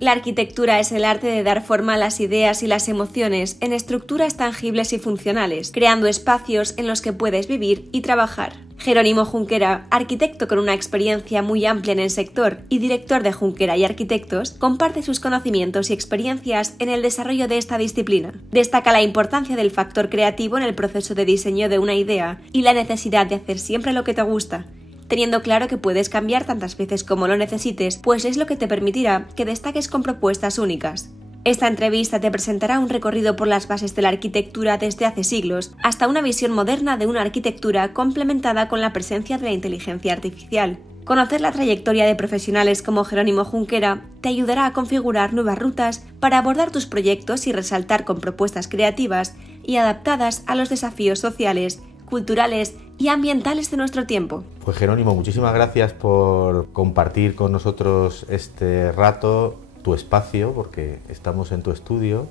La arquitectura es el arte de dar forma a las ideas y las emociones en estructuras tangibles y funcionales, creando espacios en los que puedes vivir y trabajar. Jerónimo Junquera, arquitecto con una experiencia muy amplia en el sector y director de Junquera y Arquitectos, comparte sus conocimientos y experiencias en el desarrollo de esta disciplina. Destaca la importancia del factor creativo en el proceso de diseño de una idea y la necesidad de hacer siempre lo que te gusta, teniendo claro que puedes cambiar tantas veces como lo necesites, pues es lo que te permitirá que destaques con propuestas únicas. Esta entrevista te presentará un recorrido por las bases de la arquitectura desde hace siglos, hasta una visión moderna de una arquitectura complementada con la presencia de la inteligencia artificial. Conocer la trayectoria de profesionales como Jerónimo Junquera te ayudará a configurar nuevas rutas para abordar tus proyectos y resaltar con propuestas creativas y adaptadas a los desafíos sociales, culturales y ambientales de nuestro tiempo. Pues Jerónimo, muchísimas gracias por compartir con nosotros este rato, tu espacio, porque estamos en tu estudio,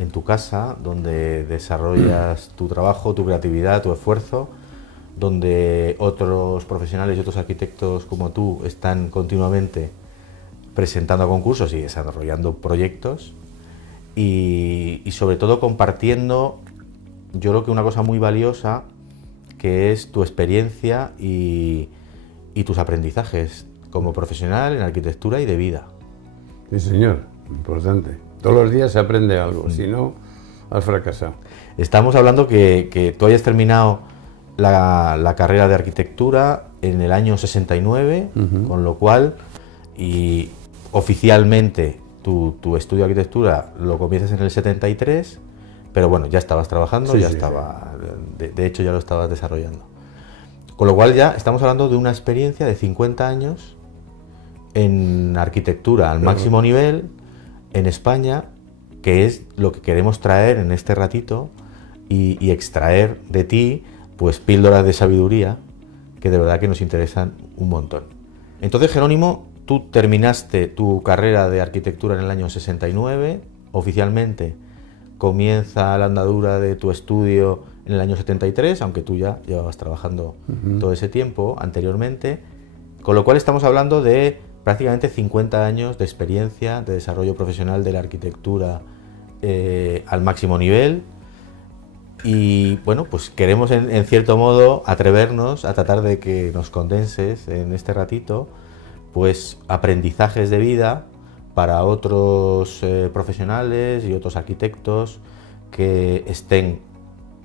en tu casa, donde desarrollas tu trabajo, tu creatividad, tu esfuerzo, donde otros profesionales y otros arquitectos como tú están continuamente presentando concursos y desarrollando proyectos y sobre todo compartiendo, yo creo que una cosa muy valiosa, que es tu experiencia y tus aprendizajes como profesional en arquitectura y de vida. Sí, señor, importante. Todos los días se aprende algo, si no, has fracasado. Estamos hablando que tú hayas terminado la carrera de arquitectura en el año 69, con lo cual, y oficialmente tu estudio de arquitectura lo comienzas en el 73, pero bueno, ya estabas trabajando, sí. De hecho ya lo estabas desarrollando. Con lo cual ya estamos hablando de una experiencia de 50 años en arquitectura al máximo nivel en España, que es lo que queremos traer en este ratito y extraer de ti pues píldoras de sabiduría que de verdad que nos interesan un montón. Entonces, Jerónimo, tú terminaste tu carrera de arquitectura en el año 69, oficialmente comienza la andadura de tu estudio en el año 73, aunque tú ya llevabas trabajando todo ese tiempo anteriormente, con lo cual estamos hablando de prácticamente 50 años de experiencia de desarrollo profesional de la arquitectura al máximo nivel. Y bueno, pues queremos en cierto modo atrevernos a tratar de que nos condenses en este ratito pues aprendizajes de vida para otros profesionales y otros arquitectos que estén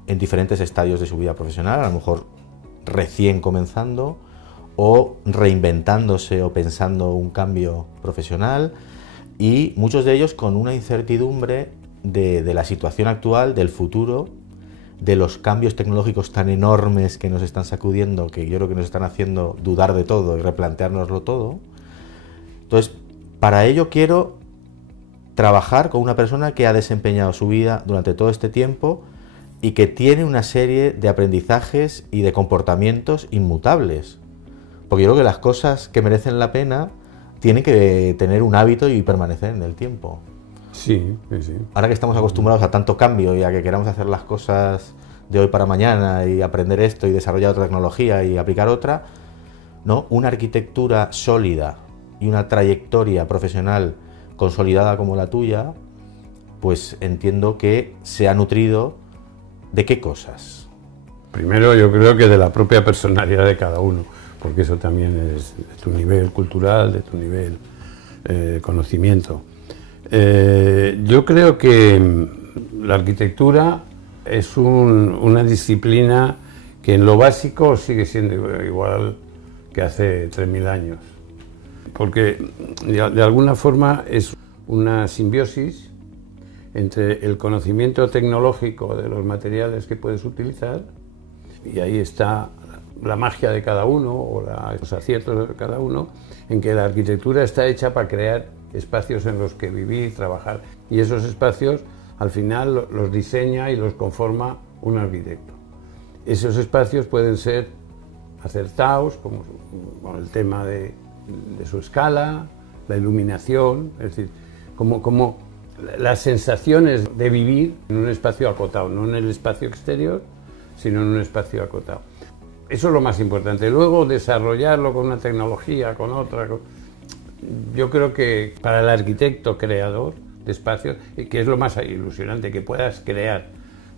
en diferentes estadios de su vida profesional, a lo mejor recién comenzando o reinventándose o pensando un cambio profesional, y muchos de ellos con una incertidumbre de la situación actual, del futuro, de los cambios tecnológicos tan enormes que nos están sacudiendo, que yo creo que nos están haciendo dudar de todo y replanteárnoslo todo. Entonces, para ello quiero trabajar con una persona que ha desempeñado su vida durante todo este tiempo y que tiene una serie de aprendizajes y de comportamientos inmutables. Porque yo creo que las cosas que merecen la pena tienen que tener un hábito y permanecer en el tiempo. Sí, sí. Ahora que estamos acostumbrados a tanto cambio y a que queramos hacer las cosas de hoy para mañana y aprender esto y desarrollar otra tecnología y aplicar otra, ¿no? Una arquitectura sólida y una trayectoria profesional consolidada como la tuya, pues entiendo que se ha nutrido ¿de qué cosas? Primero, yo creo que de la propia personalidad de cada uno, porque eso también es de tu nivel cultural, de tu nivel conocimiento. Yo creo que la arquitectura es una disciplina que en lo básico sigue siendo igual que hace 3000 años, porque de alguna forma es una simbiosis entre el conocimiento tecnológico de los materiales que puedes utilizar, y ahí está la magia de cada uno o los aciertos de cada uno, en que la arquitectura está hecha para crear espacios en los que vivir, trabajar, y esos espacios al final los diseña y los conforma un arquitecto. Esos espacios pueden ser acertados, como con el tema de su escala, la iluminación, es decir, como las sensaciones de vivir en un espacio acotado, no en el espacio exterior, sino en un espacio acotado. Eso es lo más importante. Luego desarrollarlo con una tecnología, con otra, yo creo que para el arquitecto creador de espacios, que es lo más ilusionante, que puedas crear,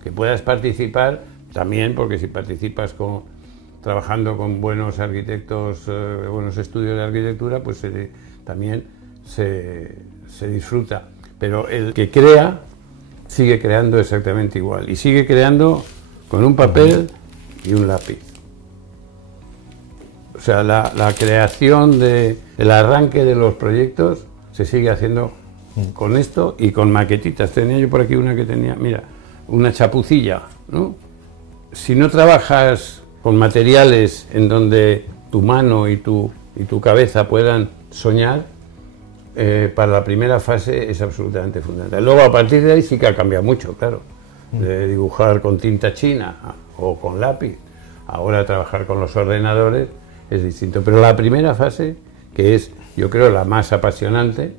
que puedas participar también, porque si participas trabajando con buenos arquitectos, buenos estudios de arquitectura, pues también se disfruta. Pero el que crea sigue creando exactamente igual, y sigue creando con un papel y un lápiz. O sea, la creación el arranque de los proyectos se sigue haciendo con esto y con maquetitas. Tenía yo por aquí una que tenía, mira, una chapucilla, ¿no? Si no trabajas con materiales en donde tu mano y tu cabeza puedan soñar, para la primera fase es absolutamente fundamental. Luego, a partir de ahí sí que ha cambiado mucho, claro. De dibujar con tinta china o con lápiz, ahora trabajar con los ordenadores es distinto. Pero la primera fase, que es, yo creo, la más apasionante,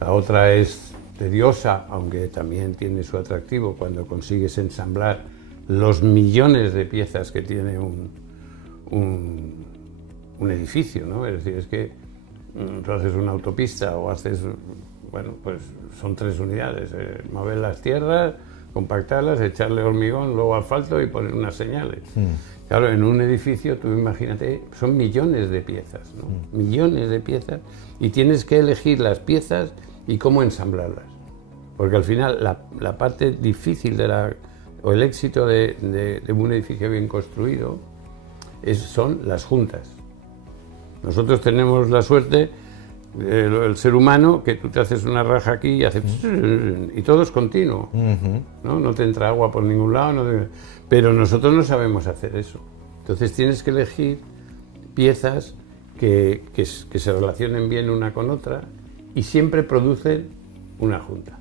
la otra es tediosa, aunque también tiene su atractivo cuando consigues ensamblar los millones de piezas que tiene un edificio, ¿no? Es decir, es que tú haces una autopista o haces, bueno, pues son 3 unidades, mover las tierras, compactarlas, echarle hormigón, luego asfalto y poner unas señales. Claro, en un edificio, tú imagínate, son millones de piezas, ¿no? Millones de piezas, y tienes que elegir las piezas y cómo ensamblarlas. Porque al final la parte difícil o el éxito de un edificio bien construido son las juntas. Nosotros tenemos la suerte, el ser humano, que tú te haces una raja aquí y haces y todo es continuo, ¿no? No te entra agua por ningún lado, pero nosotros no sabemos hacer eso. Entonces tienes que elegir piezas que se relacionen bien una con otra y siempre producen una junta.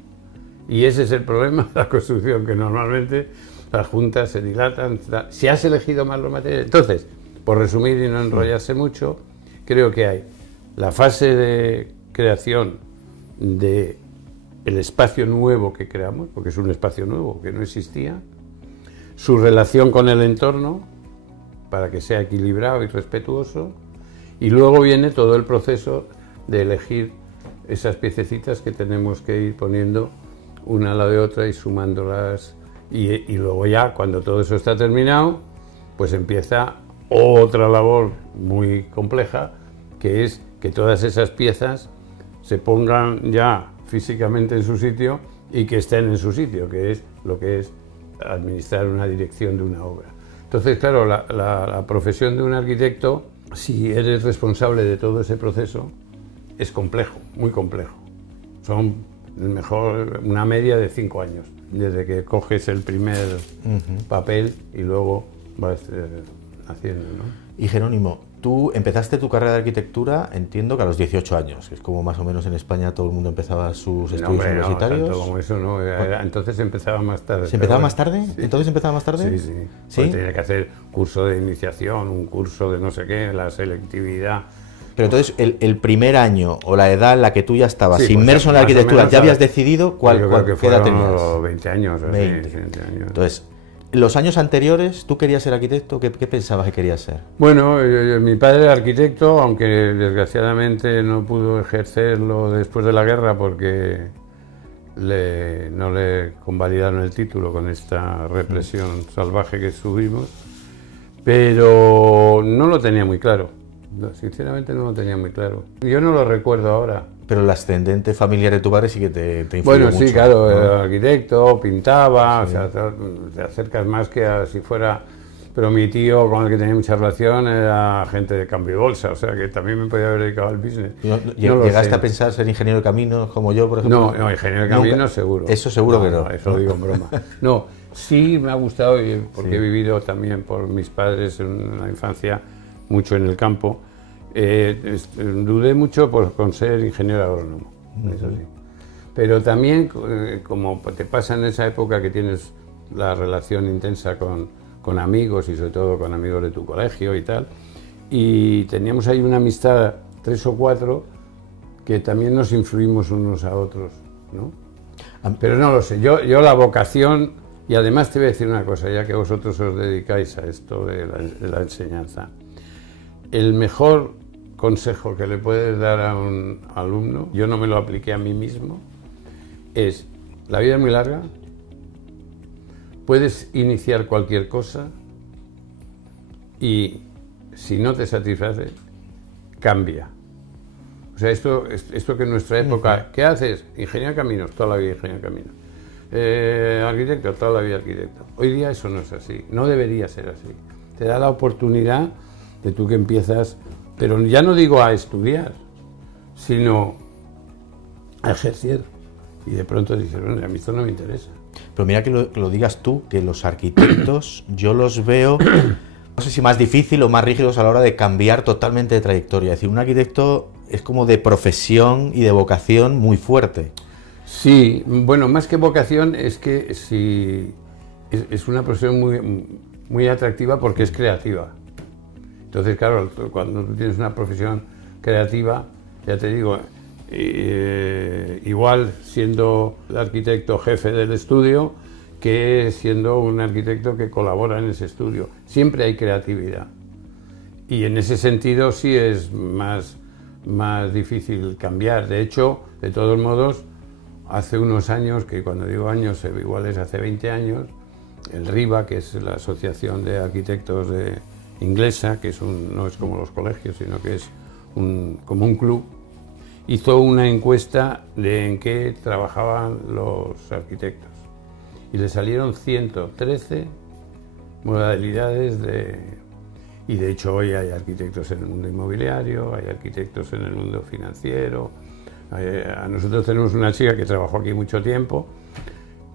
Y ese es el problema de la construcción, que normalmente las juntas se dilatan. Si has elegido mal los materiales. Entonces, por resumir y no enrollarse mucho, creo que hay la fase de creación del espacio nuevo que creamos, porque es un espacio nuevo que no existía, su relación con el entorno, para que sea equilibrado y respetuoso, y luego viene todo el proceso de elegir esas piececitas que tenemos que ir poniendo una a la de otra y sumándolas, y luego ya, cuando todo eso está terminado, pues empieza otra labor muy compleja, que es que todas esas piezas se pongan ya físicamente en su sitio y que estén en su sitio, que es lo que es administrar una dirección de una obra. Entonces, claro, la profesión de un arquitecto, si eres responsable de todo ese proceso, es complejo, muy complejo. Son mejor una media de 5 años, desde que coges el primer papel y luego vas haciendo, ¿no? Y Jerónimo, tú empezaste tu carrera de arquitectura, entiendo que a los 18 años, que es como más o menos en España todo el mundo empezaba sus estudios universitarios. No, tanto como eso no, entonces empezaba más tarde. ¿Se empezaba más tarde? Sí. ¿Entonces empezaba más tarde? Sí, sí. ¿Sí? Pues tenía que hacer curso de iniciación, un curso de no sé qué, la selectividad. Pero entonces, el primer año o la edad en la que tú ya estabas pues, inmerso en la arquitectura, ¿ya habías decidido qué edad tenías? 20 años. 20 años. Entonces, los años anteriores, ¿tú querías ser arquitecto? ¿Qué pensabas que querías ser? Bueno, mi padre era arquitecto, aunque desgraciadamente no pudo ejercerlo después de la guerra porque no le convalidaron el título con esta represión salvaje que sufrimos, pero no lo tenía muy claro. No, sinceramente no lo tenía muy claro. Yo no lo recuerdo ahora. Pero el ascendente familiar de tu padre sí que te influyó bueno, mucho. Bueno, sí, claro, ¿no? Era arquitecto, pintaba, sí. O sea, te acercas más que a si fuera... Pero mi tío, con el que tenía mucha relación, era agente de cambio y bolsa, o sea que también me podía haber dedicado al business. ¿Llegaste a pensar ser ingeniero de caminos como yo, por ejemplo? No, ingeniero de caminos seguro. Eso seguro que no. Eso lo digo en broma. No, sí me ha gustado, porque he vivido también por mis padres en la infancia mucho en el campo. Dudé mucho con ser ingeniero agrónomo, eso sí. Pero también, como te pasa en esa época que tienes la relación intensa con amigos y sobre todo con amigos de tu colegio y tal, y teníamos ahí una amistad, 3 o 4, que también nos influimos unos a otros, ¿no? Pero no lo sé, yo la vocación, y además te voy a decir una cosa, ya que vosotros os dedicáis a esto de la enseñanza, el mejor consejo que le puedes dar a un alumno, yo no me lo apliqué a mí mismo, es: la vida es muy larga, puedes iniciar cualquier cosa y si no te satisface, cambia. O sea, esto que en nuestra época, ¿qué haces? Ingeniero de caminos, toda la vida ingeniero de caminos. Arquitecto, toda la vida arquitecto. Hoy día eso no es así, no debería ser así. Te da la oportunidad de tú que empiezas, pero ya no digo a estudiar, sino a ejercer. Y de pronto dices, bueno, a mí esto no me interesa. Pero mira que lo digas tú, que los arquitectos yo los veo, no sé si más difícil o más rígidos a la hora de cambiar totalmente de trayectoria. Es decir, un arquitecto es como de profesión y de vocación muy fuerte. Sí, bueno, más que vocación es que sí, es una profesión muy atractiva porque es creativa. Entonces, claro, cuando tú tienes una profesión creativa, ya te digo, igual siendo el arquitecto jefe del estudio que siendo un arquitecto que colabora en ese estudio. Siempre hay creatividad. Y en ese sentido sí es más difícil cambiar. De hecho, de todos modos, hace unos años, que cuando digo años, igual es hace 20 años, el RIBA, que es la Asociación de Arquitectos inglesa, que no es como los colegios, sino que es como un club, hizo una encuesta de en qué trabajaban los arquitectos. Y le salieron 113 modalidades y de hecho hoy hay arquitectos en el mundo inmobiliario, hay arquitectos en el mundo financiero. Nosotros tenemos una chica que trabajó aquí mucho tiempo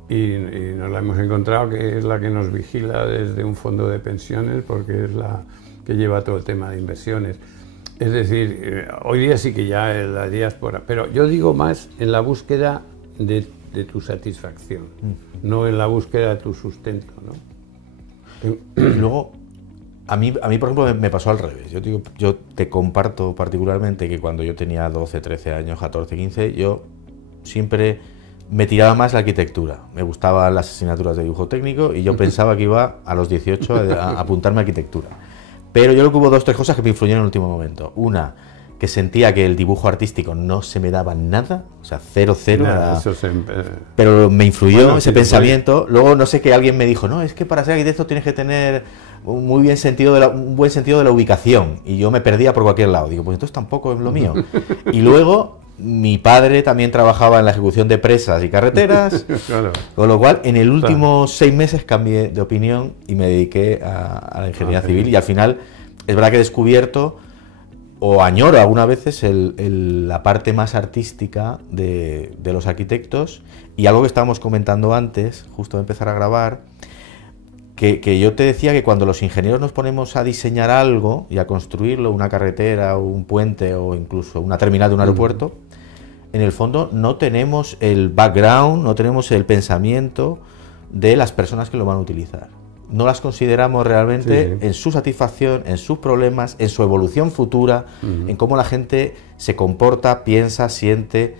y nos la hemos encontrado, que es la que nos vigila desde un fondo de pensiones, porque es la que lleva todo el tema de inversiones. Es decir, hoy día sí que ya es la diáspora, pero yo digo más en la búsqueda de tu satisfacción, no en la búsqueda de tu sustento, ¿no? Y luego, a mí, por ejemplo, me pasó al revés. Yo te comparto particularmente que cuando yo tenía 12, 13 años, 14, 15, yo siempre me tiraba más la arquitectura. Me gustaban las asignaturas de dibujo técnico y yo pensaba que iba a los 18 a apuntarme a arquitectura. Pero yo creo que hubo 2 o 3 cosas que me influyeron en el último momento. Una, que sentía que el dibujo artístico no se me daba nada, o sea, 0. Pero me influyó ese pensamiento. Luego, no sé, que alguien me dijo, no, es que para ser arquitecto tienes que tener un buen sentido de la ubicación, y yo me perdía por cualquier lado. Digo, pues entonces tampoco es lo mío. Y luego, mi padre también trabajaba en la ejecución de presas y carreteras, claro. Con lo cual, en el último 6 meses cambié de opinión y me dediqué a la ingeniería civil, y al final, es verdad que he descubierto, o añoro algunas veces, la parte más artística de los arquitectos, y algo que estábamos comentando antes, justo de empezar a grabar, que yo te decía que cuando los ingenieros nos ponemos a diseñar algo y a construirlo, una carretera, o un puente, o incluso una terminal de un aeropuerto, en el fondo no tenemos el background, no tenemos el pensamiento de las personas que lo van a utilizar. No las consideramos realmente en su satisfacción, en sus problemas, en su evolución futura, en cómo la gente se comporta, piensa, siente.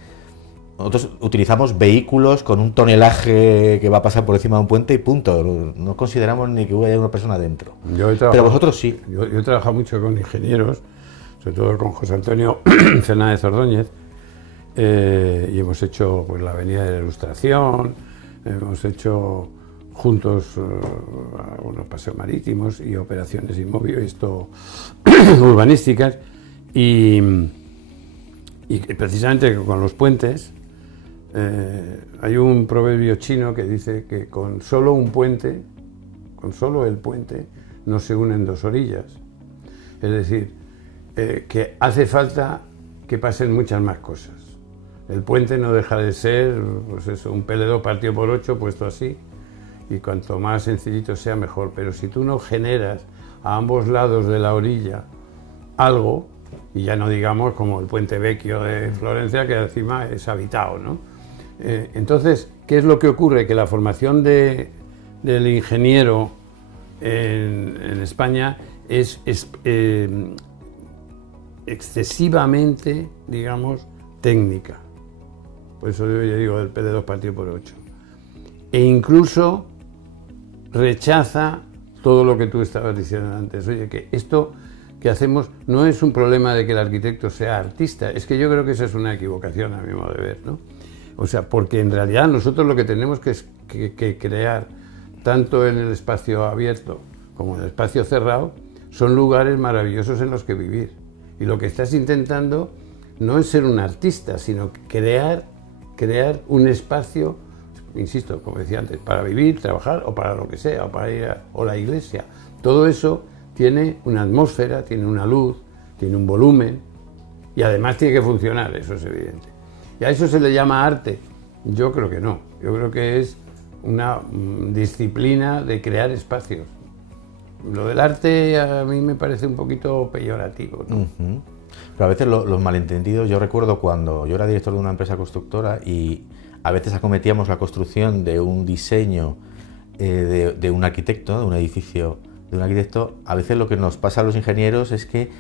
Nosotros utilizamos vehículos con un tonelaje que va a pasar por encima de un puente y punto. No consideramos ni que haya una persona dentro. Pero vosotros sí. Yo he trabajado mucho con ingenieros, sobre todo con José Antonio Fernández Ordóñez, y hemos hecho pues la Avenida de la Ilustración, hemos hecho juntos unos paseos marítimos y operaciones inmobiliarias, urbanísticas, y precisamente con los puentes hay un proverbio chino que dice que con solo el puente no se unen 2 orillas. Es decir, que hace falta que pasen muchas más cosas. El puente no deja de ser, pues eso, un PL2 partido por 8 puesto así, y cuanto más sencillito sea mejor, pero si tú no generas a ambos lados de la orilla algo, y ya no digamos como el Puente Vecchio de Florencia, que encima es habitado, ¿no? Entonces, ¿qué es lo que ocurre? Que la formación del ingeniero en España es excesivamente, digamos, técnica. Por eso yo digo el PD2 partido por 8. E incluso rechaza todo lo que tú estabas diciendo antes. Oye, que esto que hacemos no es un problema de que el arquitecto sea artista, es que yo creo que esa es una equivocación a mi modo de ver, ¿no? O sea, porque en realidad nosotros lo que tenemos que crear, tanto en el espacio abierto como en el espacio cerrado, son lugares maravillosos en los que vivir. Y lo que estás intentando no es ser un artista, sino crear un espacio, insisto, como decía antes, para vivir, trabajar o para lo que sea, o para ir o la iglesia. Todo eso tiene una atmósfera, tiene una luz, tiene un volumen y además tiene que funcionar, eso es evidente. ¿Y a eso se le llama arte? Yo creo que no. Yo creo que es una disciplina de crear espacios. Lo del arte a mí me parece un poquito peyorativo, ¿no? Pero a veces los malentendidos, yo recuerdo cuando yo era director de una empresa constructora y a veces acometíamos la construcción de un diseño de un arquitecto, de un edificio de un arquitecto, a veces lo que nos pasa a los ingenieros es que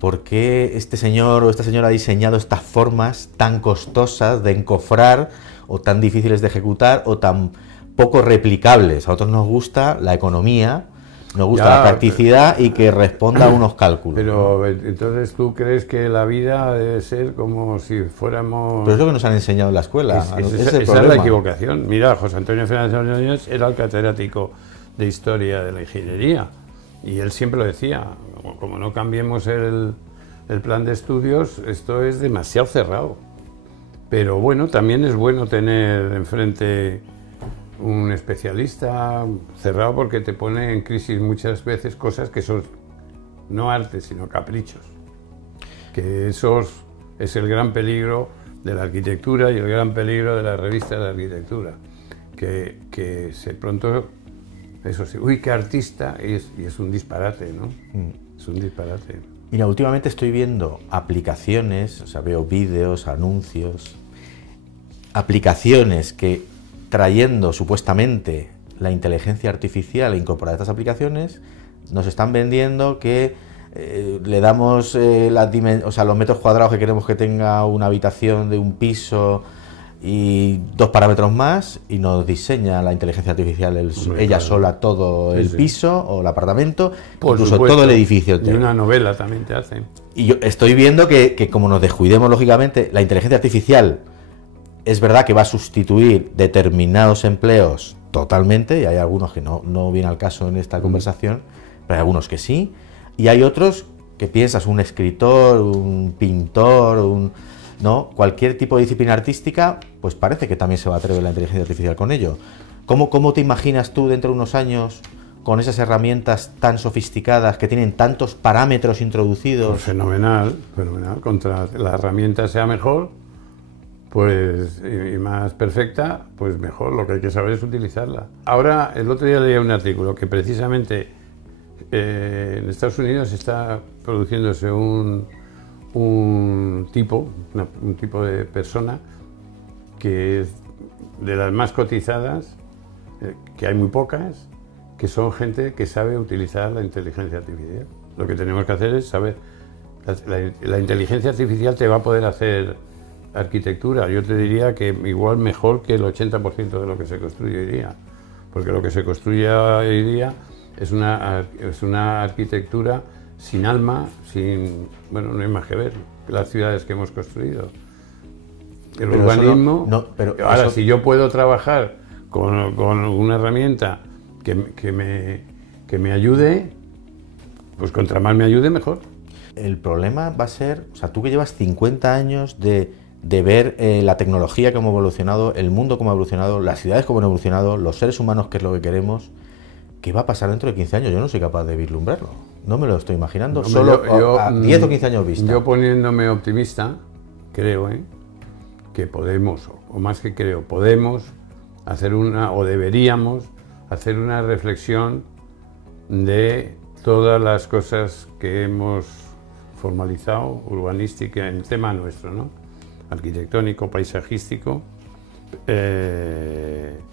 ¿por qué este señor o esta señora ha diseñado estas formas tan costosas de encofrar o tan difíciles de ejecutar o tan poco replicables? A otros nos gusta la economía, nos gusta la practicidad y que responda a unos cálculos. Pero entonces tú crees que la vida debe ser como si fuéramos... Pero es lo que nos han enseñado en la escuela. Esa es la equivocación. Mira, José Antonio Fernández Ordóñez era el catedrático de Historia de la Ingeniería y él siempre lo decía, como no cambiemos el plan de estudios, esto es demasiado cerrado. Pero bueno, también es bueno tener enfrente un especialista cerrado porque te pone en crisis muchas veces cosas que son no arte, sino caprichos. Que esos es el gran peligro de la arquitectura y el gran peligro de las revistas de arquitectura. Que se pronto, eso sí, uy, qué artista, y es un disparate, ¿no? Es un disparate. Mira, últimamente estoy viendo aplicaciones, o sea, veo vídeos, anuncios, aplicaciones que trayendo supuestamente la inteligencia artificial incorporada a estas aplicaciones, nos están vendiendo que le damos los metros cuadrados que queremos que tenga una habitación de un piso y 2 parámetros más y nos diseña la inteligencia artificial ella sola todo el piso o el apartamento, incluso todo el edificio. Y una novela también te hacen. Y yo estoy viendo que como nos descuidemos lógicamente, la inteligencia artificial es verdad que va a sustituir determinados empleos totalmente, y hay algunos que no vienen al caso en esta conversación, pero hay algunos que sí, y hay otros que piensas, un escritor, un pintor, ¿no? Cualquier tipo de disciplina artística, pues parece que también se va a atrever la inteligencia artificial con ello. ¿Cómo te imaginas tú dentro de unos años con esas herramientas tan sofisticadas que tienen tantos parámetros introducidos? Pues fenomenal, fenomenal. Contra la herramienta sea mejor, pues y más perfecta, pues mejor. Lo que hay que saber es utilizarla. Ahora, el otro día leía un artículo que precisamente en Estados Unidos está produciéndose un tipo de persona que es de las más cotizadas, que hay muy pocas, que son gente que sabe utilizar la inteligencia artificial. Lo que tenemos que hacer es saber, la inteligencia artificial te va a poder hacer arquitectura, yo te diría que igual mejor que el 80% de lo que se construye hoy día, porque lo que se construye hoy día es una arquitectura sin alma, bueno, no hay más que ver las ciudades que hemos construido. El urbanismo, ahora si yo puedo trabajar con una herramienta que me ayude, pues contra más me ayude, mejor. El problema va a ser, o sea, tú que llevas 50 años de ver la tecnología cómo ha evolucionado, el mundo cómo ha evolucionado, las ciudades cómo han evolucionado, los seres humanos qué es lo que queremos, ¿qué va a pasar dentro de 15 años? Yo no soy capaz de vislumbrarlo, no me lo estoy imaginando, no, solo a 10 o 15 años vista. Yo poniéndome optimista, creo que podemos, o más que creo, podemos hacer o deberíamos hacer una reflexión de todas las cosas que hemos formalizado, urbanística, en el tema nuestro, ¿no? Arquitectónico, paisajístico,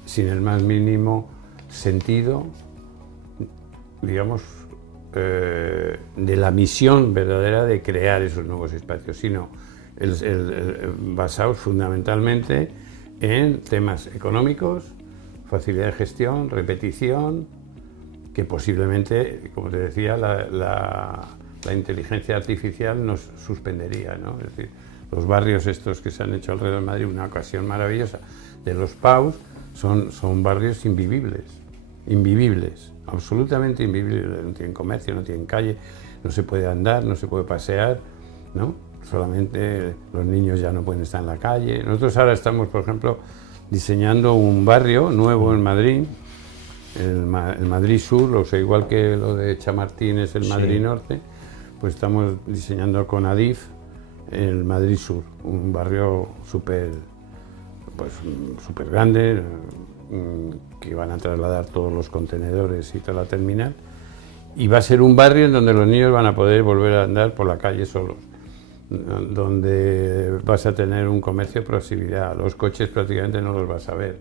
sin el más mínimo sentido, digamos, de la misión verdadera de crear esos nuevos espacios, sino basados fundamentalmente en temas económicos, facilidad de gestión, repetición, que posiblemente, como te decía, la la inteligencia artificial nos suspendería, ¿no? Es decir, los barrios estos que se han hecho alrededor de Madrid, una ocasión maravillosa de los PAUs, son barrios invivibles, absolutamente invivibles. No tienen comercio, no tienen calle, no se puede andar, no se puede pasear, ¿no? Solamente los niños ya no pueden estar en la calle. Nosotros ahora estamos, por ejemplo, diseñando un barrio nuevo en Madrid, el Madrid Sur, o sea, igual que lo de Chamartín es el Madrid Norte, pues estamos diseñando con Adif el Madrid Sur, un barrio súper grande, que van a trasladar todos los contenedores y toda la terminal, y va a ser un barrio en donde los niños van a poder volver a andar por la calle solos, donde vas a tener un comercio de proximidad, los coches prácticamente no los vas a ver,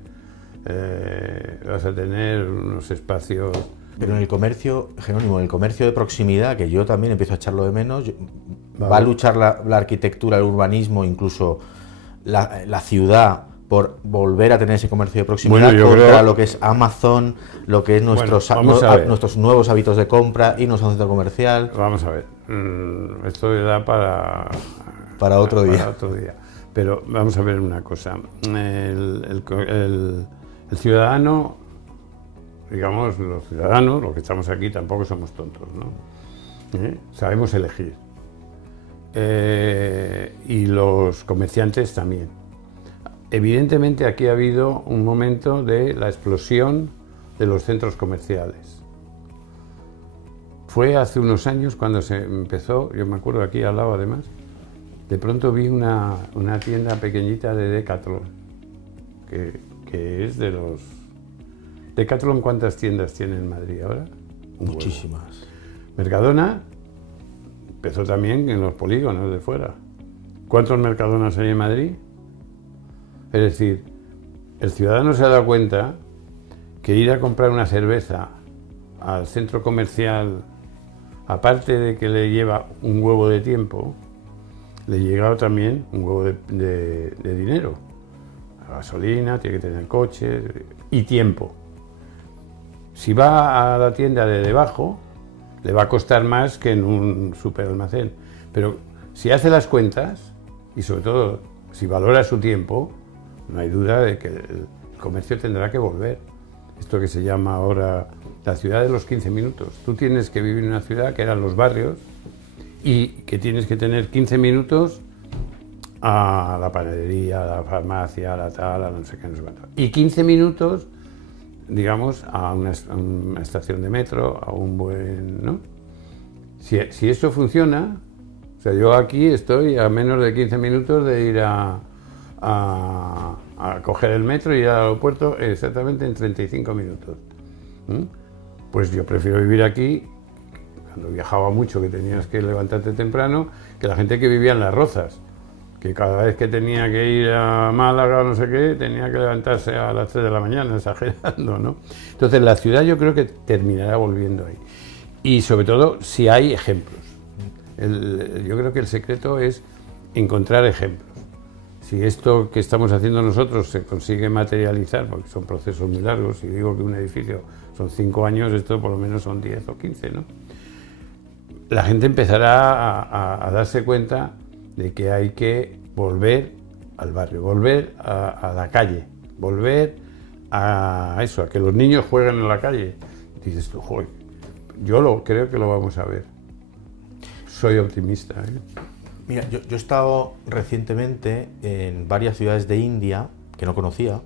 vas a tener unos espacios... Pero en el comercio, Jerónimo, en el comercio de proximidad, que yo también empiezo a echarlo de menos, va a luchar la arquitectura, el urbanismo, incluso la ciudad, por volver a tener ese comercio de proximidad contra lo que es Amazon, lo que es nuestros nuevos hábitos de compra, irnos a un centro comercial. Vamos a ver, esto da para otro día. Pero vamos a ver una cosa, el ciudadano, digamos, los ciudadanos, los que estamos aquí, tampoco somos tontos, ¿no? Sabemos elegir. Y los comerciantes también. Evidentemente aquí ha habido un momento de la explosión de los centros comerciales. Fue hace unos años cuando se empezó, yo me acuerdo aquí al lado además, de pronto vi una tienda pequeñita de Decathlon, que es de los... Decathlon, ¿cuántas tiendas tiene en Madrid ahora? Muchísimas. Mercadona empezó también en los polígonos de fuera. ¿Cuántos Mercadonas hay en Madrid? Es decir, el ciudadano se ha dado cuenta que ir a comprar una cerveza al centro comercial, aparte de que le lleva un huevo de tiempo, le llega también un huevo de dinero. La gasolina, tiene que tener coche y tiempo. Si va a la tienda de debajo, le va a costar más que en un superalmacén. Pero si hace las cuentas, y sobre todo si valora su tiempo, no hay duda de que el comercio tendrá que volver. Esto que se llama ahora la ciudad de los 15 minutos. Tú tienes que vivir en una ciudad que eran los barrios y que tienes que tener 15 minutos a la panadería, a la farmacia, a la tal, a no sé qué, no sé cuánto. Y 15 minutos, digamos, a una estación de metro, a un buen... ¿no? Si esto funciona, o sea, yo aquí estoy a menos de 15 minutos de ir a coger el metro y ir al aeropuerto exactamente en 35 minutos. Pues yo prefiero vivir aquí, cuando viajaba mucho, que tenías que levantarte temprano, que la gente que vivía en Las Rozas, que cada vez que tenía que ir a Málaga o no sé qué, tenía que levantarse a las 3 de la mañana, exagerando, ¿no? Entonces la ciudad yo creo que terminará volviendo ahí. Y sobre todo si hay ejemplos. Yo creo que el secreto es encontrar ejemplos. Si esto que estamos haciendo nosotros se consigue materializar, porque son procesos muy largos, si digo que un edificio son 5 años, esto por lo menos son 10 o 15, ¿no? La gente empezará a darse cuenta de que hay que volver al barrio, volver a la calle, volver a eso, a que los niños jueguen en la calle. Dices tú, joder, creo que lo vamos a ver. Soy optimista, ¿eh? Mira, yo he estado recientemente en varias ciudades de India que no conocía.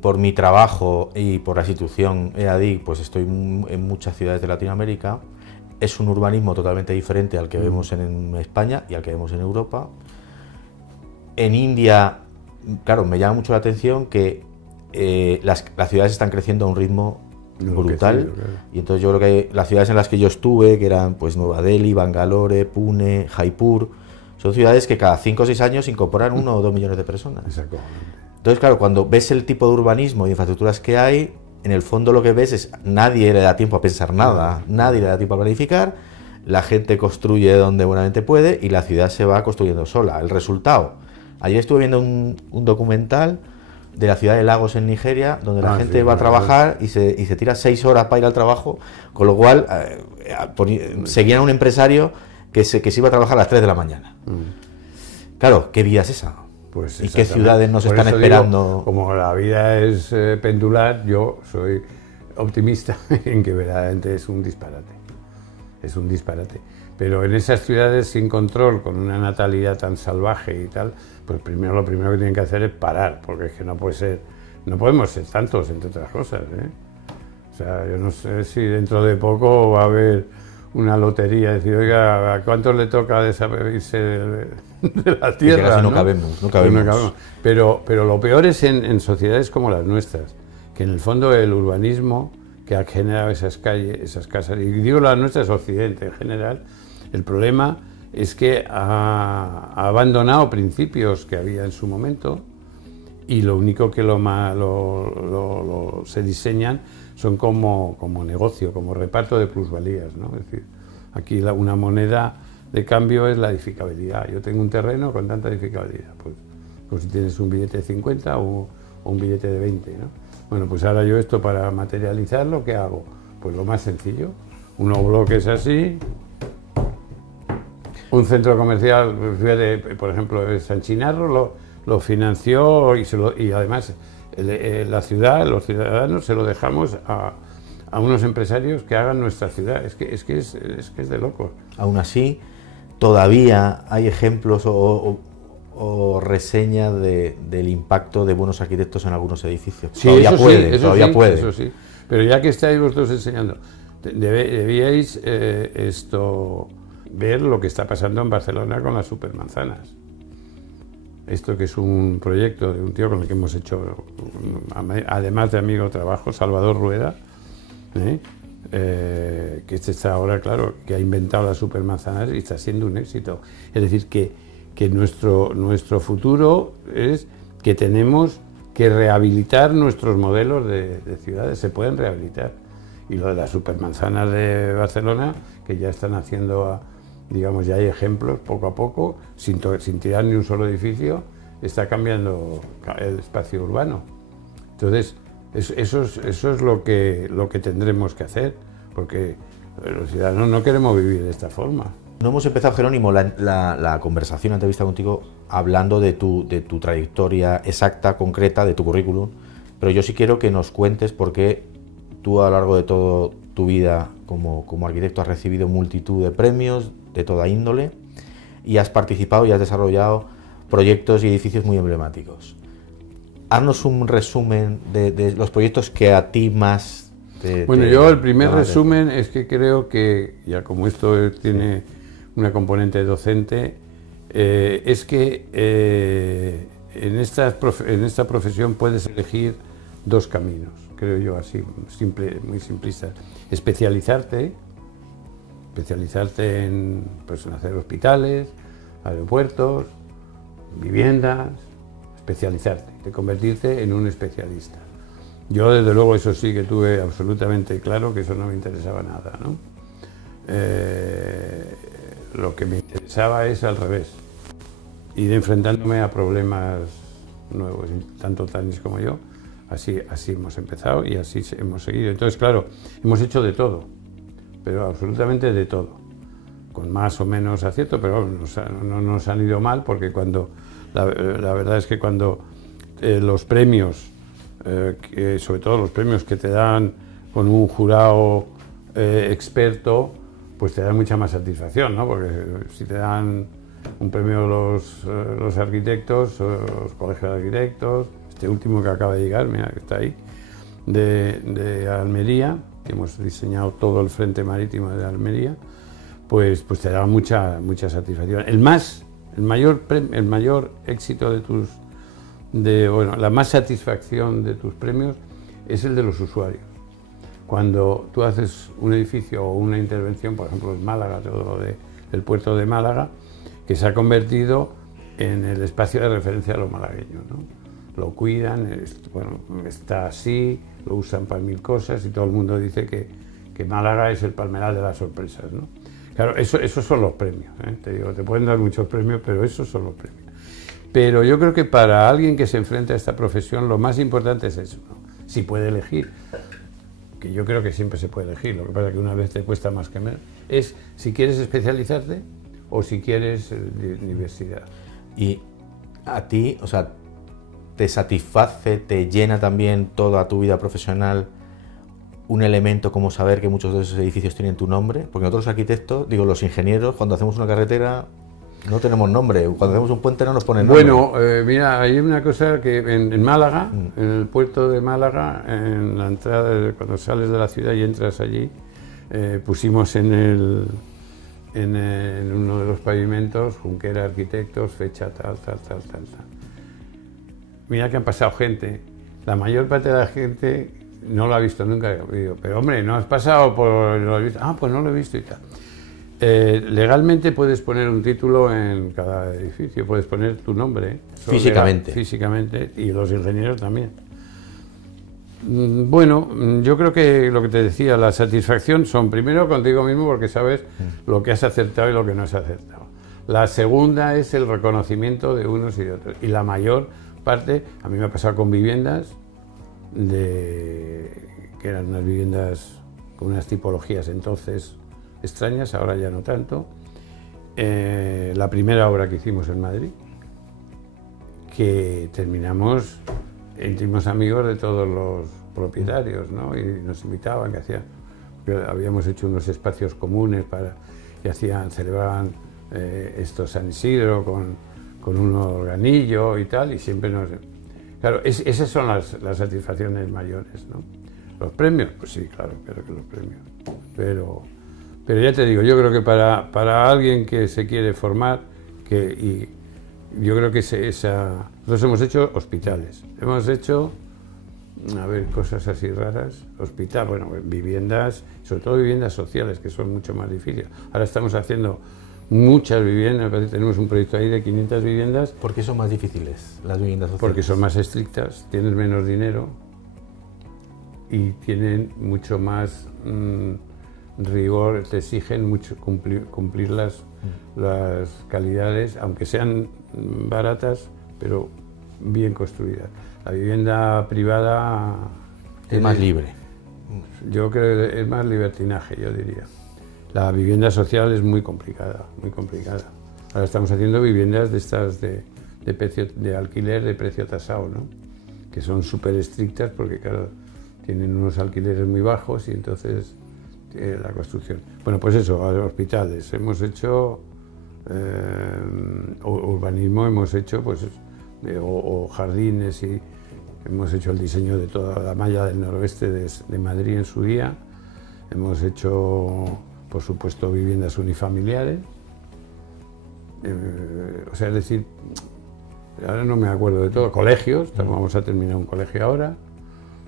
Por mi trabajo y por la institución EADIC, pues estoy en muchas ciudades de Latinoamérica. Es un urbanismo totalmente diferente al que vemos en España y al que vemos en Europa. En India, claro, me llama mucho la atención que las ciudades están creciendo a un ritmo brutal, claro. Y entonces yo creo que las ciudades en las que yo estuve, que eran pues Nueva Delhi, Bangalore, Pune, Jaipur, son ciudades que cada 5 o 6 años incorporan 1 o 2 millones de personas. Entonces, claro, cuando ves el tipo de urbanismo y infraestructuras que hay, en el fondo lo que ves es nadie le da tiempo a pensar nada, nadie le da tiempo a planificar, la gente construye donde buenamente puede y la ciudad se va construyendo sola. El resultado, ayer estuve viendo un documental de la ciudad de Lagos en Nigeria, donde la gente va a trabajar y se tira 6 horas para ir al trabajo, con lo cual seguían a un empresario que se iba a trabajar a las 3 de la mañana. Claro, ¿qué vida es esa? Pues ¿y qué ciudades nos están esperando? Digo, como la vida es pendular, yo soy optimista en que verdaderamente es un disparate. Es un disparate. Pero en esas ciudades sin control, con una natalidad tan salvaje y tal, pues lo primero que tienen que hacer es parar, porque es que no podemos ser tantos, entre otras cosas, ¿eh? O sea, yo no sé si dentro de poco va a haber una lotería, decir, oiga, ¿a cuántos le toca desaparecerse de la tierra? No cabemos. Pero lo peor es en sociedades como las nuestras, que en el fondo el urbanismo que ha generado esas calles, esas casas, y digo las nuestras, Occidente en general, el problema es que ha abandonado principios que había en su momento, y lo único que se diseñan son como negocio, como reparto de plusvalías, ¿no? Es decir, aquí una moneda de cambio es la edificabilidad. Yo tengo un terreno con tanta edificabilidad, pues si tienes un billete de 50 o un billete de 20, ¿no? Bueno, pues ahora yo esto para materializarlo, ¿qué hago? Pues lo más sencillo, unos bloques así, un centro comercial, fíjate, por ejemplo, San Chinarro lo financió y además la ciudad, los ciudadanos, se lo dejamos a unos empresarios que hagan nuestra ciudad. Es que es de locos. Aún así, todavía hay ejemplos o reseñas del impacto de buenos arquitectos en algunos edificios. Sí, todavía puede. Eso sí. Pero ya que estáis vosotros enseñando, debíais ver lo que está pasando en Barcelona con las supermanzanas. Esto que es un proyecto de un tío con el que hemos hecho, además de amigo trabajo, Salvador Rueda, que está ahora, claro, que ha inventado las supermanzanas y está siendo un éxito. Es decir, que nuestro futuro es que tenemos que rehabilitar nuestros modelos de ciudades, se pueden rehabilitar. Y lo de las supermanzanas de Barcelona, que ya están haciendo, digamos, ya hay ejemplos poco a poco, sin tirar ni un solo edificio, está cambiando el espacio urbano. Entonces, eso es lo que tendremos que hacer, porque los ciudadanos no queremos vivir de esta forma. No hemos empezado, Jerónimo, la conversación, la entrevista contigo, hablando de tu trayectoria exacta, concreta, de tu currículum, pero yo sí quiero que nos cuentes por qué tú a lo largo de toda tu vida como arquitecto has recibido multitud de premios de toda índole y has participado y has desarrollado proyectos y edificios muy emblemáticos. Haznos un resumen de los proyectos que a ti más yo el primer resumen es que creo que, ya como esto tiene una componente docente, es que en esta profesión puedes elegir dos caminos, creo yo, así, muy simplista. Especializarte en hacer hospitales, aeropuertos, viviendas, especializarte, convertirte en un especialista. Yo, desde luego, eso sí que tuve absolutamente claro que eso no me interesaba nada, ¿no? Lo que me interesaba es al revés, ir enfrentándome a problemas nuevos, tanto Tanis como yo. Así hemos empezado y así hemos seguido. Entonces, claro, hemos hecho de todo, pero absolutamente de todo, con más o menos acierto, pero no nos han ido mal, porque la verdad es que cuando los premios, sobre todo los premios que te dan con un jurado experto, pues te dan mucha más satisfacción, ¿no? Porque si te dan un premio los arquitectos, los colegios de arquitectos, este último que acaba de llegar, mira que está ahí, de Almería, que hemos diseñado todo el frente marítimo de Almería, pues te da mucha satisfacción. El mayor éxito la más satisfacción de tus premios es el de los usuarios. Cuando tú haces un edificio o una intervención, por ejemplo en Málaga, todo lo del puerto de Málaga, que se ha convertido en el espacio de referencia de los malagueños, ¿no? Lo cuidan, está así, lo usan para mil cosas y todo el mundo dice que Málaga es el palmeral de las sorpresas, ¿no? Claro, esos son los premios, ¿eh? Te digo, te pueden dar muchos premios, pero esos son los premios. Pero yo creo que para alguien que se enfrenta a esta profesión lo más importante es eso, ¿no? Si puede elegir, que yo creo que siempre se puede elegir, lo que pasa es que una vez te cuesta más que menos, es si quieres especializarte o si quieres diversidad. Y a ti, o sea, ¿te satisface, te llena también toda tu vida profesional un elemento como saber que muchos de esos edificios tienen tu nombre? Porque nosotros los arquitectos, digo, los ingenieros, cuando hacemos una carretera no tenemos nombre, cuando hacemos un puente no nos ponen nombre. Bueno, mira, hay una cosa que en Málaga, en el puerto de Málaga, en la entrada, cuando sales de la ciudad y entras allí, pusimos en uno de los pavimentos, Junquera Arquitectos, fecha tal. Mira que han pasado gente, la mayor parte de la gente no lo ha visto nunca, pero hombre, ¿no has pasado por...? ¿No lo has visto? Ah, pues no lo he visto y tal. Legalmente puedes poner un título en cada edificio, puedes poner tu nombre. Físicamente. Físicamente, y los ingenieros también. Bueno, yo creo que lo que te decía, la satisfacción son primero contigo mismo porque sabes lo que has acertado y lo que no has acertado. La segunda es el reconocimiento de unos y de otros. Y la mayor parte, a mí me ha pasado con viviendas, que eran unas viviendas con unas tipologías entonces extrañas, ahora ya no tanto. La primera obra que hicimos en Madrid, que terminamos íntimos amigos de todos los propietarios, ¿no? Y nos invitaban, habíamos hecho unos espacios comunes y celebraban esto San Isidro con un organillo y tal, y siempre nos... Claro, esas son las satisfacciones mayores, ¿no? Los premios, pues sí, claro que los premios, pero ya te digo, yo creo que para alguien que se quiere formar, y yo creo que nosotros hemos hecho hospitales, hemos hecho, cosas así raras, bueno, viviendas, sobre todo viviendas sociales, que son mucho más difíciles. Ahora estamos haciendo muchas viviendas, tenemos un proyecto ahí de 500 viviendas. ¿Por qué son más difíciles las viviendas sociales? Porque son más estrictas, tienes menos dinero y tienen mucho más rigor, te exigen mucho cumplir las calidades, aunque sean baratas, pero bien construidas. La vivienda privada es más libre. Yo creo que es más libertinaje, yo diría. La vivienda social es muy complicada, muy complicada. Ahora estamos haciendo viviendas de estas de alquiler de precio tasado, ¿no? Que son súper estrictas porque, claro, tienen unos alquileres muy bajos y entonces la construcción. Bueno, pues eso, hospitales. Hemos hecho urbanismo, hemos hecho pues o jardines, y hemos hecho el diseño de toda la malla del noroeste de Madrid en su día. Hemos hecho, por supuesto, viviendas unifamiliares. O sea, es decir, ahora no me acuerdo de todo. Colegios, vamos a terminar un colegio ahora.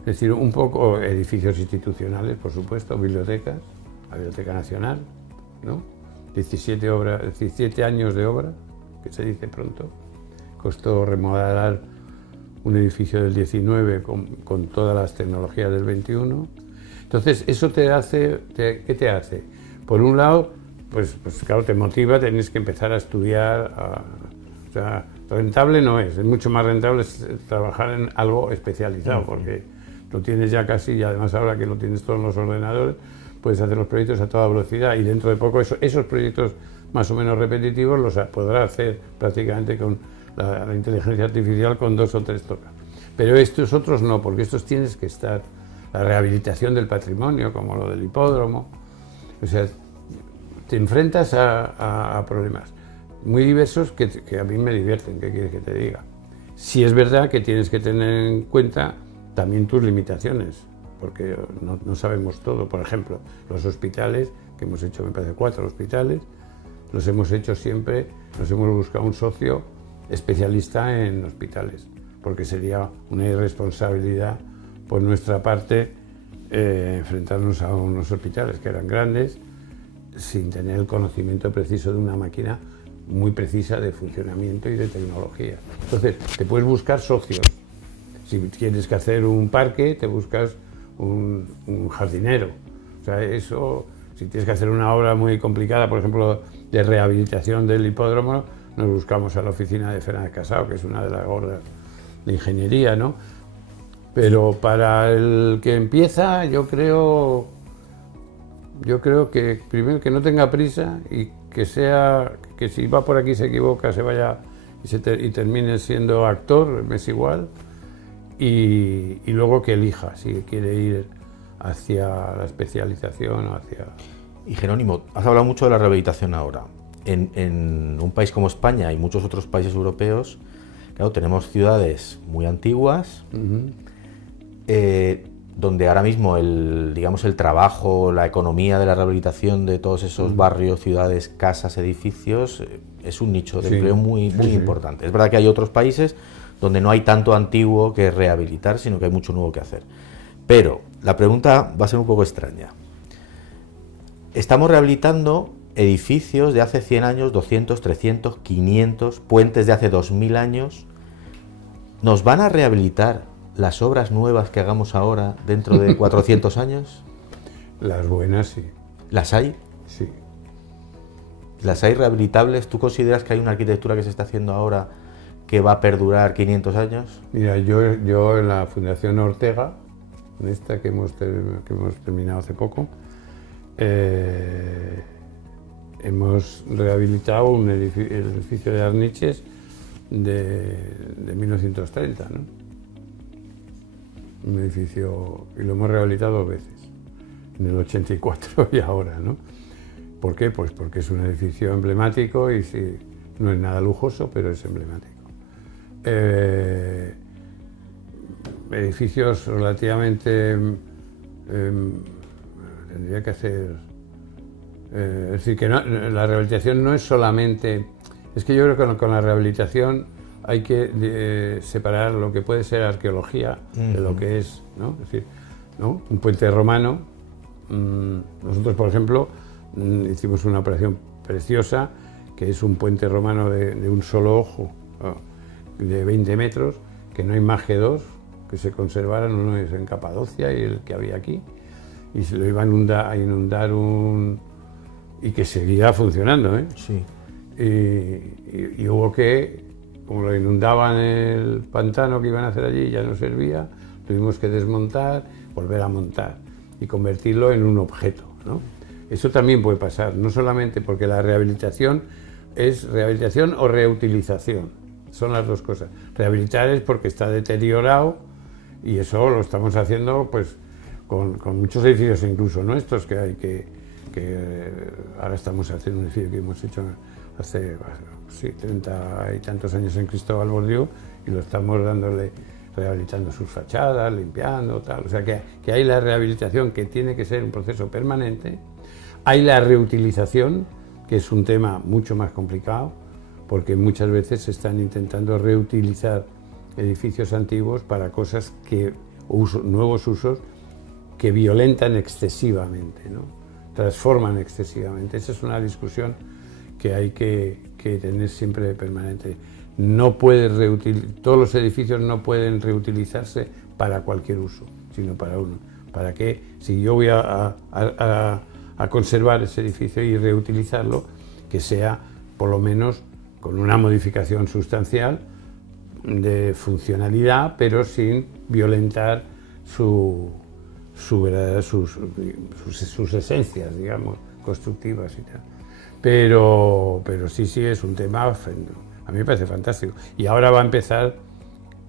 Es decir, un poco edificios institucionales, por supuesto, bibliotecas, la Biblioteca Nacional, ¿no? 17 años de obra, que se dice pronto. Costó remodelar un edificio del 19 con todas las tecnologías del 21. Entonces, eso te hace, ¿qué te hace? Por un lado, pues claro, te motiva, tienes que empezar a estudiar, o sea, rentable no es mucho más rentable trabajar en algo especializado, porque lo tienes ya casi, y además ahora que lo tienes todos los ordenadores, puedes hacer los proyectos a toda velocidad, y dentro de poco esos proyectos más o menos repetitivos los podrás hacer prácticamente con la inteligencia artificial con 2 o 3 toques. Pero estos otros no, porque estos tienes que estar, la rehabilitación del patrimonio, como lo del hipódromo, o sea, te enfrentas a problemas muy diversos que a mí me divierten, ¿qué quieres que te diga? Sí es verdad que tienes que tener en cuenta también tus limitaciones, porque no sabemos todo. Por ejemplo, los hospitales, que hemos hecho, me parece, 4 hospitales, los hemos hecho siempre, nos hemos buscado un socio especialista en hospitales, porque sería una irresponsabilidad por nuestra parte enfrentarnos a unos hospitales que eran grandes sin tener el conocimiento preciso de una máquina muy precisa de funcionamiento y de tecnología. Entonces, te puedes buscar socios. Si tienes que hacer un parque, te buscas un jardinero. O sea, eso, si tienes que hacer una obra muy complicada, por ejemplo, de rehabilitación del hipódromo, nos buscamos a la oficina de Fernández Casado, que es una de las gordas de ingeniería, ¿no? Pero para el que empieza, yo creo que primero que no tenga prisa y que si va por aquí se equivoca, se vaya y termine siendo actor, me es igual, y luego que elija si quiere ir hacia la especialización o hacia... Y Jerónimo, has hablado mucho de la rehabilitación ahora. En un país como España y muchos otros países europeos, claro, tenemos ciudades muy antiguas, donde ahora mismo el trabajo, la economía de la rehabilitación de todos esos barrios, ciudades, casas, edificios, es un nicho de empleo muy importante. Es verdad que hay otros países donde no hay tanto antiguo que rehabilitar, sino que hay mucho nuevo que hacer. Pero la pregunta va a ser un poco extraña. Estamos rehabilitando edificios de hace 100 años, 200, 300, 500, puentes de hace 2000 años. ¿Nos van a rehabilitar las obras nuevas que hagamos ahora dentro de 400 años? Las buenas, sí. ¿Las hay? Sí. ¿Las hay rehabilitables? ¿Tú consideras que hay una arquitectura que se está haciendo ahora que va a perdurar 500 años? Mira, yo en la Fundación Ortega, en esta que hemos terminado hace poco, hemos rehabilitado el edificio de Arniches de 1930, ¿no? Un edificio, y lo hemos rehabilitado 2 veces, en el 84 y ahora, ¿no? ¿Por qué? Pues porque es un edificio emblemático y sí, no es nada lujoso, pero es emblemático. Edificios relativamente... tendría que hacer... es decir, que la rehabilitación no es solamente... Es que yo creo que con la rehabilitación hay que separar lo que puede ser arqueología de lo que es, ¿no? Es decir, ¿no? Un puente romano. Nosotros, por ejemplo, hicimos una operación preciosa, que es un puente romano de un solo ojo, de 20 metros, que no hay más que 2, que se conservaron. Uno es en Capadocia y el que había aquí, y se lo iba a inundar y que seguía funcionando, ¿eh? Sí. Y hubo que, como lo inundaban el pantano que iban a hacer allí, ya no servía, tuvimos que desmontar, volver a montar y convertirlo en un objeto, ¿no? Eso también puede pasar, no solamente porque la rehabilitación es rehabilitación o reutilización, son las dos cosas. Rehabilitar es porque está deteriorado, y eso lo estamos haciendo pues con muchos edificios, incluso nuestros, que hay que ahora estamos haciendo un edificio que hemos hecho hace 30 y tantos años en Cristóbal Bordiú, y lo estamos rehabilitando sus fachadas, limpiando, tal. O sea que hay la rehabilitación, que tiene que ser un proceso permanente. Hay la reutilización, que es un tema mucho más complicado, porque muchas veces se están intentando reutilizar edificios antiguos para cosas nuevos usos que violentan excesivamente, ¿no? Transforman excesivamente. Esa es una discusión que hay que tener siempre permanente. Todos los edificios no pueden reutilizarse para cualquier uso, sino para uno. ¿Para qué? Si yo voy a conservar ese edificio y reutilizarlo, que sea por lo menos con una modificación sustancial de funcionalidad, pero sin violentar sus esencias, digamos, constructivas y tal. Pero sí es un tema, a mí me parece fantástico. Y ahora va a empezar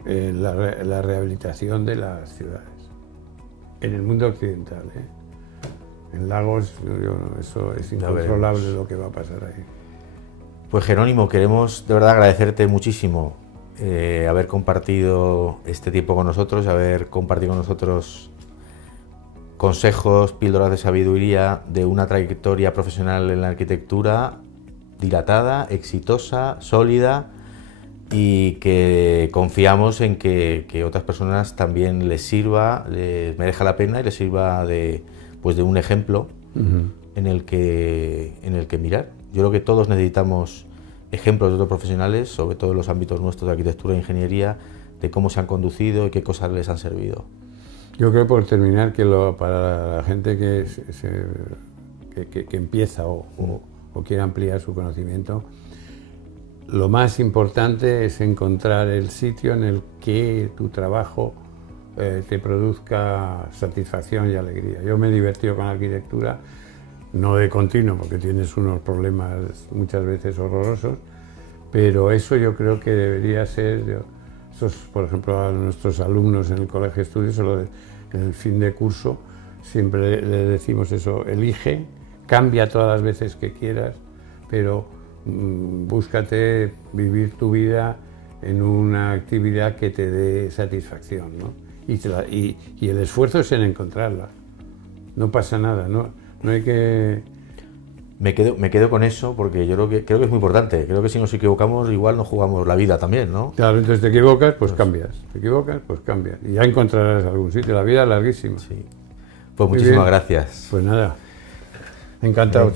la rehabilitación de las ciudades, en el mundo occidental, ¿eh? En Lagos, eso es incontrolable lo que va a pasar ahí. Pues Jerónimo, queremos de verdad agradecerte muchísimo haber compartido este tiempo con nosotros, haber compartido con nosotros consejos, píldoras de sabiduría de una trayectoria profesional en la arquitectura dilatada, exitosa, sólida, y que confiamos en que otras personas también les sirva, les merezca la pena y les sirva de un ejemplo en el que mirar. Yo creo que todos necesitamos ejemplos de otros profesionales, sobre todo en los ámbitos nuestros de arquitectura e ingeniería, de cómo se han conducido y qué cosas les han servido. Yo creo, por terminar, que para la gente que empieza o quiere ampliar su conocimiento, lo más importante es encontrar el sitio en el que tu trabajo te produzca satisfacción y alegría. Yo me he divertido con la arquitectura, no de continuo, porque tienes unos problemas muchas veces horrorosos, pero eso yo creo que debería ser, por ejemplo, a nuestros alumnos en el Colegio de Estudios, en el fin de curso, siempre le decimos eso: elige, cambia todas las veces que quieras, pero búscate vivir tu vida en una actividad que te dé satisfacción, ¿no? Y el esfuerzo es en encontrarla. No pasa nada, no hay que... Me quedo con eso, porque yo creo que es muy importante. Creo que si nos equivocamos, igual nos jugamos la vida también, ¿no? Claro, entonces te equivocas, pues cambias. Te equivocas, pues cambias. Y ya encontrarás algún sitio. La vida es larguísima. Sí. Pues muchísimas gracias. Pues nada, encantado.